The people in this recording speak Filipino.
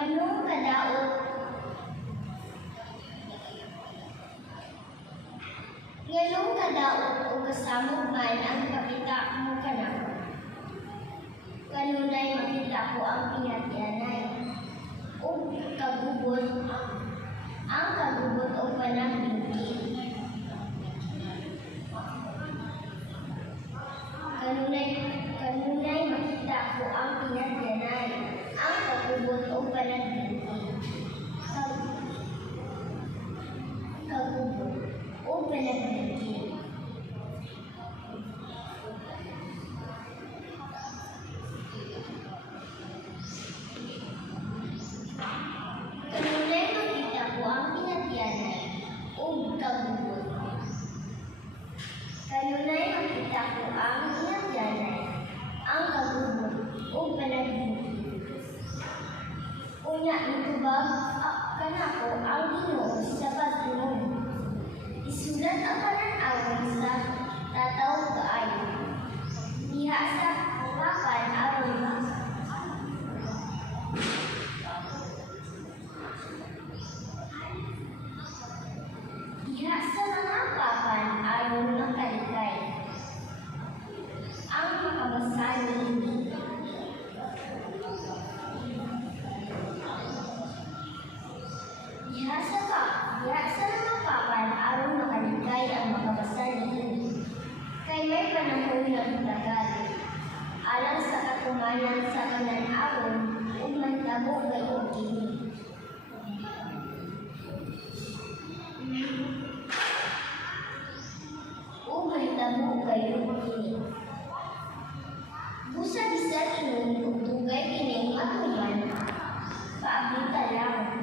Nganong kadaot o kasamog man ang pakita mo kanako. Kanunay makita ko ang pinatianay o kagubot o panahindi. Kanunay makita ko ang pinatianay ang kagubot o panahindi. Kagubot o panahindi. Kanunay makita ko ang pinatianay o kagubot. Kanunay makita ko ang pinatianay ang kagubot o panahindi. Unya itubag kanako ang Ginoo sa pagtuon. Isulat ang pananaw sa tataw kaayo. Diha sa papan aron diha sa mga papan aron makalikay ang makabasahin. Diha sa mga papan aron makalikay ang makabasahin. Kay may panahon na tagal alang sa katumanan sa kanan-awon ug mantabo gayud kini. Busa bisan ingon ug dugay kining matuman paabita lang.